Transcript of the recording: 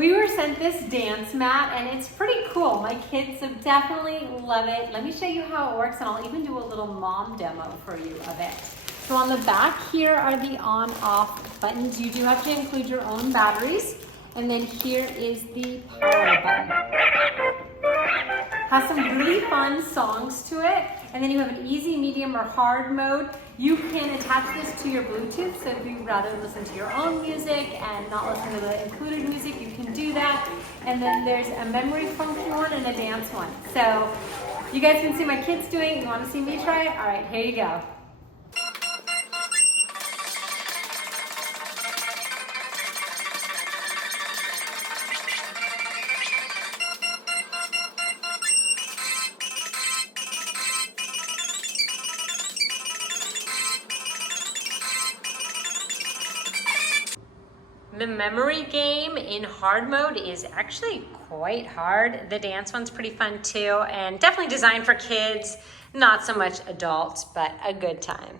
We were sent this dance mat and it's pretty cool. My kids definitely love it. Let me show you how it works and I'll even do a little mom demo for you of it. So on the back here are the on-off buttons. You do have to include your own batteries. And then here is the power button. Has some really fun songs to it. And then you have an easy, medium, or hard mode. You can attach this to your Bluetooth, so if you'd rather listen to your own music and not listen to the included music, you can do that. And then there's a memory function one and a dance one. So you guys can see my kids doing it. You want to see me try it? All right, here you go. The memory game in hard mode is actually quite hard. The dance one's pretty fun too, and definitely designed for kids, not so much adults, but a good time.